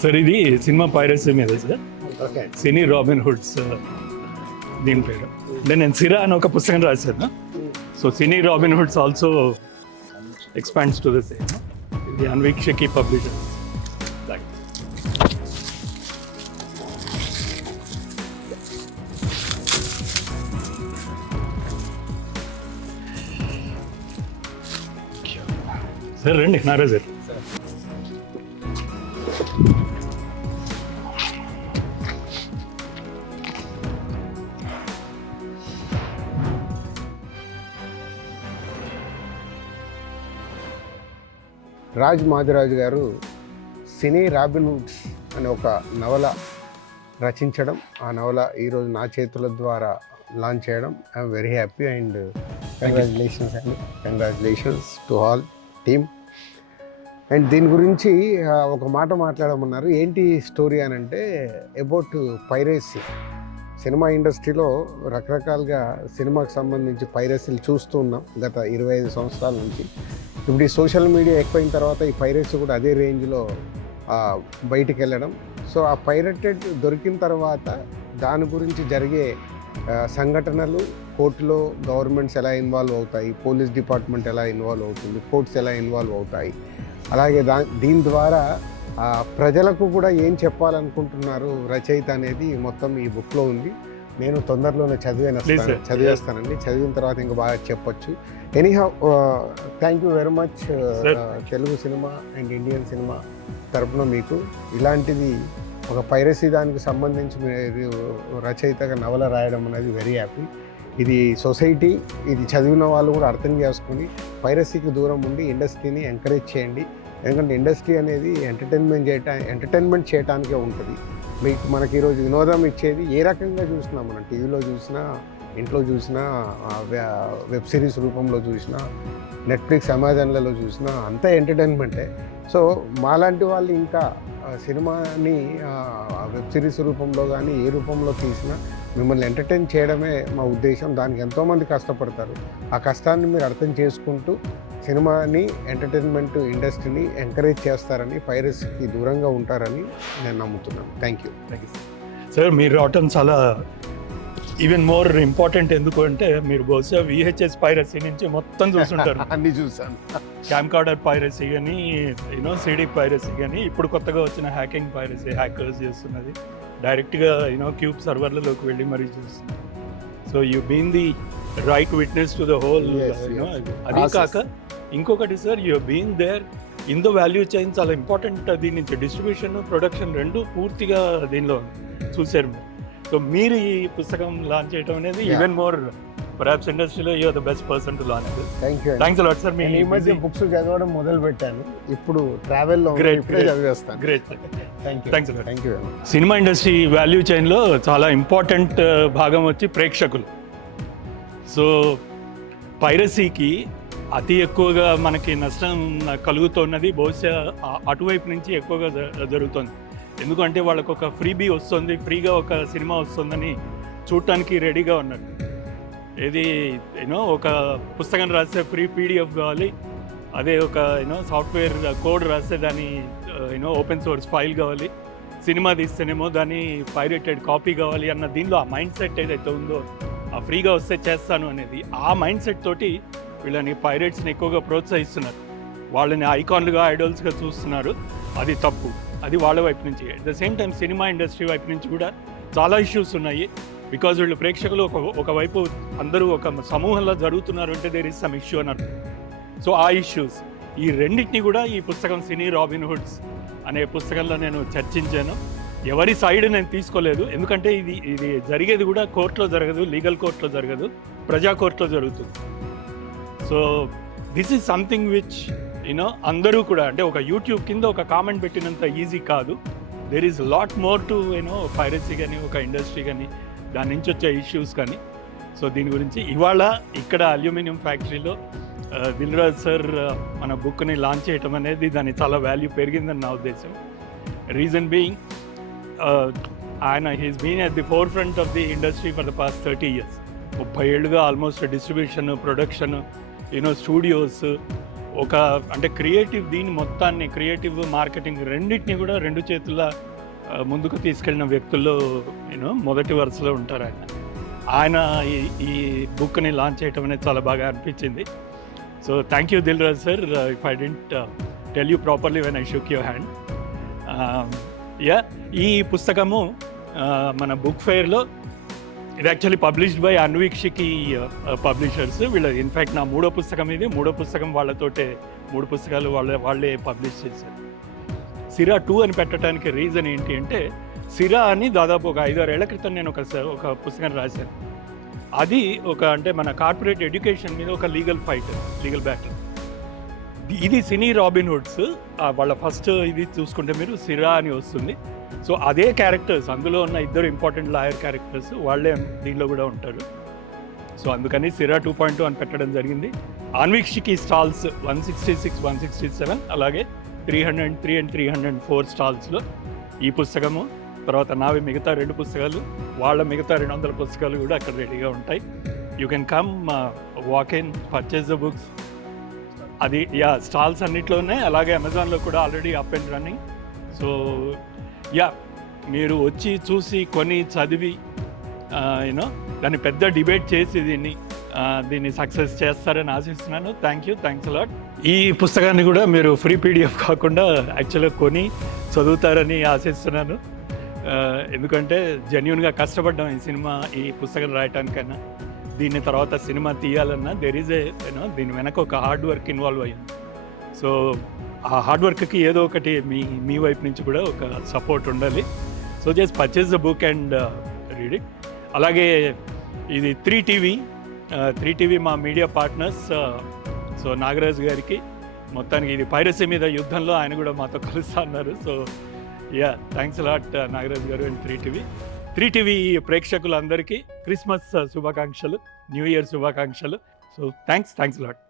Sir ఇది cinema piracy మీద sir okay. సినీ robin hoods దీని పేరు అంటే నేను సిరా అని ఒక పుస్తకం రాశాను. So cine robin hoods also expands to the same. ఇది అన్వీక్షకి పబ్లిషర్స్. సార్ రండి నారా సార్. రాజ్ మాదిరాజు గారు సినీ రాబిన్ హుడ్స్ అనే ఒక నవల రచించడం, ఆ నవల ఈరోజు నా చేతుల ద్వారా లాంచ్ చేయడం I'm very happy and congratulations to all team. And దీని గురించి ఒక మాట మాట్లాడమన్నారు. ఏంటి స్టోరీ అని అంటే అబౌట్ పైరసీ. సినిమా ఇండస్ట్రీలో రకరకాలుగా సినిమాకి సంబంధించి పైరసీలు చూస్తూ ఉన్నాం గత 25 సంవత్సరాల నుంచి. ఇప్పుడు ఈ సోషల్ మీడియా ఎక్కువైన తర్వాత ఈ పైరసీ కూడా అదే రేంజ్లో బయటికి వెళ్ళడం. సో ఆ పైరటెడ్ దొరికిన తర్వాత దాని గురించి జరిగే సంఘటనలు, కోర్టులో గవర్నమెంట్స్ ఎలా ఇన్వాల్వ్ అవుతాయి, పోలీస్ డిపార్ట్మెంట్ ఎలా ఇన్వాల్వ్ అవుతుంది, కోర్ట్స్ ఎలా ఇన్వాల్వ్ అవుతాయి, అలాగే దీని ద్వారా ప్రజలకు కూడా ఏం చెప్పాలనుకుంటున్నారు రచయిత అనేది మొత్తం ఈ బుక్లో ఉంది. నేను తొందరలోనే చదివేస్తానండి. చదివిన తర్వాత ఇంకా బాగా చెప్పొచ్చు. Anyhow thank you very much. Telugu cinema and Indian cinema తరపున మీకు ఇలాంటిది ఒక పైరసీ దానికి సంబంధించి మీరు రచయితగా నవల రాయడం అనేది వెరీ హ్యాపీ. ఇది సొసైటీ, ఇది చదివిన వాళ్ళు కూడా అర్థం చేసుకొని పైరసీకి దూరం ఉండి ఇండస్ట్రీని ఎంకరేజ్ చేయండి. ఎందుకంటే ఇండస్ట్రీ అనేది ఎంటర్టైన్మెంట్ చేయడానికే ఉంటుంది. మనకి ఈరోజు వినోదం ఇచ్చేది ఏ రకంగా చూసినా, మనం టీవీలో చూసినా, ఇంట్లో చూసినా, వెబ్ సిరీస్ రూపంలో చూసినా, నెట్ఫ్లిక్స్, అమెజాన్లలో చూసినా అంతా ఎంటర్టైన్మెంటే. సో మాలాంటి వాళ్ళు ఇంకా సినిమాని వెబ్ సిరీస్ రూపంలో కానీ ఏ రూపంలో తీసినా మిమ్మల్ని ఎంటర్టైన్ చేయడమే మా ఉద్దేశం. దానికి ఎంతోమంది కష్టపడతారు. ఆ కష్టాన్ని మీరు అర్థం చేసుకుంటూ సినిమాని, ఎంటర్టైన్మెంట్ ఇండస్ట్రీని ఎంకరేజ్ చేస్తారని, పైరసీకి దూరంగా ఉంటారని నేను నమ్ముతున్నాను. Thank you sir. మీరు రావటం చాలా ఈవెన్ మోర్ ఇంపార్టెంట్. ఎందుకు అంటే మీరు బహుశా విహెచ్ఎస్ పైరసీ నుంచి మొత్తం చూస్తుంటారు. అన్నీ చూసాను. క్యామ్ కార్డర్ పైరసీ కానీ, సిడీ పైరసీ కానీ, ఇప్పుడు కొత్తగా వచ్చిన హ్యాకింగ్ పైరసీ, హ్యాకర్స్ చేస్తున్నది డైరెక్ట్గా క్యూబ్ సర్వర్లలోకి వెళ్ళి మరీ చూస్తున్నారు. So you been the right witness to the whole. అది కాక ఇంకొకటి sir, you been there in the value chain. చాలా ఇంపార్టెంట్. దీని నుంచి డిస్ట్రిబ్యూషన్, ప్రొడక్షన్ రెండు పూర్తిగా దీనిలో చూశారు మీరు. సో మీరు ఈ పుస్తకం లాంచ్ చేయడం అనేది ఈవెన్ మోర్ పర్హాప్స్ ఇండస్ట్రీలో you are the best person to launch this. Thanks a lot sir. ఈ మధ్య బుక్స్ చదవడం మొదలు పెట్టాను. ఇప్పుడు ట్రావెల్లో చదివేస్తాను. Great sir. Thanks a lot. Thank you. Cinema industry value చైన్లో చాలా ఇంపార్టెంట్ భాగం వచ్చి ప్రేక్షకులు. సో పైరసీకి అతి ఎక్కువగా మనకి నష్టం కలుగుతున్నది బహుశా అటువైపు నుంచి ఎక్కువగా జరుగుతుంది. ఎందుకంటే వాళ్ళకు ఒక ఫ్రీబీ వస్తుంది, ఫ్రీగా ఒక సినిమా వస్తుందని చూడటానికి రెడీగా ఉన్నారు. ఏది ఒక పుస్తకం రాస్తే ఫ్రీ పీడిఎఫ్ కావాలి, అదే ఒక సాఫ్ట్వేర్ కోడ్ రాస్తే దాని ఓపెన్ సోర్స్ ఫైల్ కావాలి, సినిమా తీస్తేనేమో దాన్ని పైరేటెడ్ కాపీ కావాలి అన్న దీనిలో ఆ మైండ్ సెట్ ఏదైతే ఉందో, ఆ ఫ్రీగా వస్తే చేస్తాను అనేది ఆ మైండ్ సెట్ తోటి వీళ్ళని పైరేట్స్ని ఎక్కువగా ప్రోత్సహిస్తున్నారు. వాళ్ళని ఐకాన్లుగా, ఐడల్స్గా చూస్తున్నారు. అది తప్పు. అది వాళ్ళ వైపు నుంచి. At the same time cinema industry వైపు నుంచి కూడా చాలా ఇష్యూస్ ఉన్నాయి. బికాజ్ వీళ్ళు ప్రేక్షకులు ఒకవైపు అందరూ ఒక సమూహంలో జరుగుతున్నారు అంటే దేర్ ఇస్ సమ్ ఇష్యూ అని అర్థం. సో ఆ ఇష్యూస్ ఈ రెండింటినీ కూడా ఈ పుస్తకం సినీ రాబిన్ హుడ్స్ అనే పుస్తకంలో నేను చర్చించాను. ఎవరి సైడ్ నేను తీసుకోలేదు. ఎందుకంటే ఇది జరిగేది కూడా కోర్టులో జరగదు, లీగల్ కోర్టులో జరగదు, ప్రజా కోర్టులో జరుగుతుంది. So this is something which అందరూ కూడా, అంటే ఒక యూట్యూబ్ కింద ఒక కామెంట్ పెట్టినంత ఈజీ కాదు. There is lot more to piracy కానీ, ఒక ఇండస్ట్రీ కానీ, దాని నుంచి వచ్చే ఇష్యూస్ కానీ. సో దీని గురించి ఇవాళ ఇక్కడ అల్యూమినియం ఫ్యాక్టరీలో దిల్రాజ్ సార్ మన బుక్ని లాంచ్ చేయటం అనేది దాని చాలా వాల్యూ పెరిగిందని నా ఉద్దేశం. రీజన్ బీయింగ్ ఆయన he's been at the forefront of the industry for the past 30 years. 30 ఏళ్ళుగా ఆల్మోస్ట్ డిస్ట్రిబ్యూషన్, ప్రొడక్షన్, స్టూడియోస్, ఒక అంటే క్రియేటివ్ దీని మొత్తాన్ని క్రియేటివ్ మార్కెటింగ్ రెండింటిని కూడా రెండు చేతుల్లో ముందుకు తీసుకెళ్ళిన వ్యక్తుల్లో నేను మొదటి వరుసలో ఉంటారు ఆయన ఈ బుక్ని లాంచ్ చేయటం అనేది చాలా బాగా అనిపించింది. So thank you Dil Raju sir, if I didn't tell you properly when I shook your hand. ఈ పుస్తకము మన బుక్ ఫెయిర్లో ఇది actually published by Anvikshiki publishers. వీళ్ళు ఇన్ఫ్యాక్ట్ నా మూడో పుస్తకం వాళ్ళతోటే 3 పుస్తకాలు వాళ్ళే పబ్లిష్ చేశారు. సిరా 2 అని పెట్టడానికి రీజన్ ఏంటి అంటే, సిరా అని దాదాపు ఒక 5-6 ఏళ్ల క్రితం నేను ఒక పుస్తకం రాశాను. అది అంటే మన కార్పొరేట్ ఎడ్యుకేషన్ మీద ఒక లీగల్ బ్యాటిల్. ఇది సినీ రాబిన్హుడ్స్ వాళ్ళ ఫస్ట్ ఇది చూసుకుంటే మీరు సిరా అని వస్తుంది. సో అదే క్యారెక్టర్స్, అందులో ఉన్న 2 ఇంపార్టెంట్ లాయర్ క్యారెక్టర్స్ వాళ్ళే దీనిలో కూడా ఉంటారు. సో అందుకని సిరా 2.2 అని పెట్టడం జరిగింది. అన్వీక్షికి స్టాల్స్ 166, 167, అలాగే 303 and 304 స్టాల్స్లో ఈ పుస్తకము, తర్వాత నావి మిగతా 2 పుస్తకాలు, వాళ్ళ మిగతా 200 పుస్తకాలు కూడా అక్కడ రెడీగా ఉంటాయి. You can come walk in, purchase the books. అది స్టాల్స్ అన్నిట్లోనే, అలాగే అమెజాన్లో కూడా already up and running. So మీరు వచ్చి చూసి కొని చదివి యూనో దాన్ని పెద్ద డిబేట్ చేసి దీన్ని సక్సెస్ చేస్తారని ఆశిస్తున్నాను. Thanks a lot. ఈ పుస్తకాన్ని కూడా మీరు ఫ్రీ పీడిఎఫ్ కాకుండా యాక్చువల్గా కొని చదువుతారని ఆశిస్తున్నాను. ఎందుకంటే జెన్యున్గా కష్టపడ్డాం ఈ పుస్తకం రాయటానికైనా, దీని తర్వాత సినిమా తీయాలన్నా దీని వెనక ఒక హార్డ్ వర్క్ ఇన్వాల్వ్ అయ్యింది. సో ఆ హార్డ్ వర్క్కి ఏదో ఒకటి మీ వైపు నుంచి కూడా ఒక సపోర్ట్ ఉండాలి. So just purchase the book and read it. అలాగే ఇది 3TV మా మీడియా పార్ట్నర్స్. సో నాగరాజు గారికి మొత్తానికి ఇది పైరసీ మీద యుద్ధంలో ఆయన కూడా మాతో కలుస్తా ఉన్నారు. సో థ్యాంక్స్ అలాట్ నాగరాజు గారు అండ్ 3TV ప్రేక్షకులందరికీ క్రిస్మస్ శుభాకాంక్షలు, న్యూ ఇయర్ శుభాకాంక్షలు. So thanks a lot.